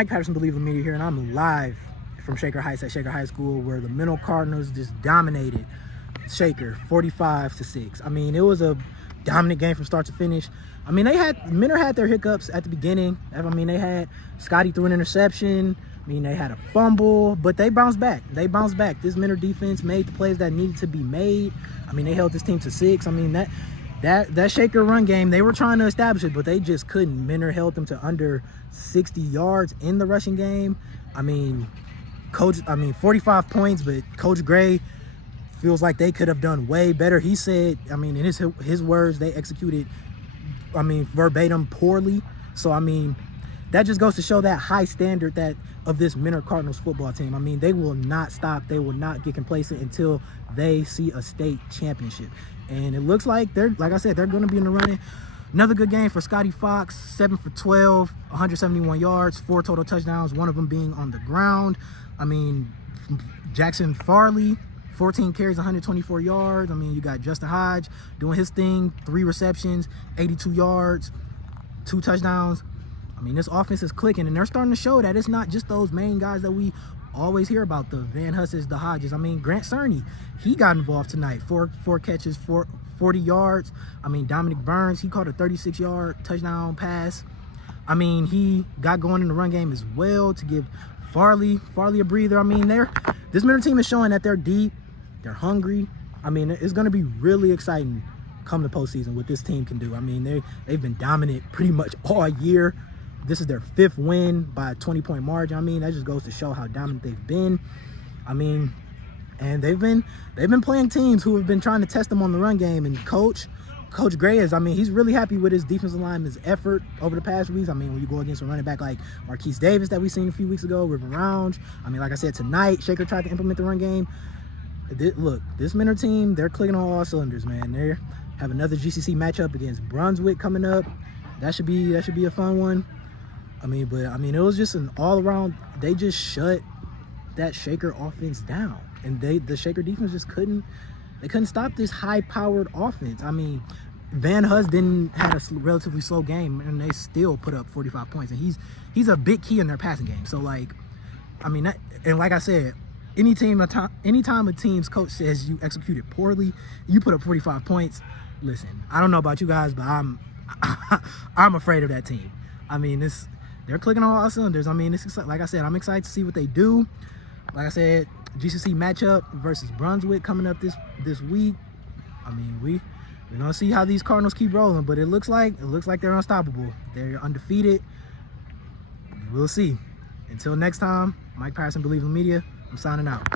Mike Patterson, BelieveLand Media here, and I'm live from Shaker Heights at Shaker High School, where the Mentor Cardinals just dominated Shaker 45-6. I mean, it was a dominant game from start to finish. I mean, Mentor had their hiccups at the beginning. I mean, they had Scotty threw an interception. I mean, they had a fumble, but they bounced back. This Mentor defense made the plays that needed to be made. I mean, they held this team to 6. I mean, that Shaker run game, they were trying to establish it, but they just couldn't. Mentor held them to under 60 yards in the rushing game. I mean, 45 points, but Coach Gray feels like they could have done way better. He said, I mean, in his words, they executed, I mean, verbatim, poorly. So, I mean, that just goes to show that high standard of this Mentor Cardinals football team. I mean, they will not stop. They will not get complacent until they see a state championship. And it looks like like I said, they're going to be in the running. Another good game for Scotty Fox, 7 for 12, 171 yards, 4 total touchdowns, one of them being on the ground. I mean, Jackson Farley, 14 carries, 124 yards. I mean, you got Justin Hodge doing his thing, 3 receptions, 82 yards, 2 touchdowns. I mean, this offense is clicking, and they're starting to show that it's not just those main guys that we always hear about, the Van Husses, the Hodges. I mean, Grant Cerny, he got involved tonight. 4 catches, 40 yards. I mean, Dominic Burns, he caught a 36-yard touchdown pass. I mean, he got going in the run game as well to give Farley a breather. I mean, this Mentor team is showing that they're deep, they're hungry. I mean, it's going to be really exciting come the postseason what this team can do. I mean, they've been dominant pretty much all year. This is their 5th win by a 20-point margin. I mean, that just goes to show how dominant they've been. I mean, and they've been playing teams who have been trying to test them on the run game. And Coach Gray is, I mean, he's really happy with his defensive lineman's effort over the past weeks. I mean, when you go against a running back like Marquise Davis that we seen a few weeks ago, River Rounds. I mean, like I said, tonight, Shaker tried to implement the run game. Look, this Mentor team, they're clicking on all cylinders, man. They have another GCC matchup against Brunswick coming up. That should be a fun one. I mean, it was just an all-around, they just shut that Shaker offense down. And the Shaker defense just couldn't stop this high-powered offense. I mean, Van Huss had a relatively slow game, and they still put up 45 points. And he's a big key in their passing game. So, like, I mean, and like I said, anytime a team's coach says you executed poorly, you put up 45 points, listen, I don't know about you guys, but I'm afraid of that team. I mean, they're clicking on all cylinders. I mean, like I said, I'm excited to see what they do. Like I said, GCC matchup versus Brunswick coming up this week. I mean, we're gonna see how these Cardinals keep rolling, but it looks like they're unstoppable. They're undefeated. We'll see. Until next time, Mike Patterson, BelieveLand Media. I'm signing out.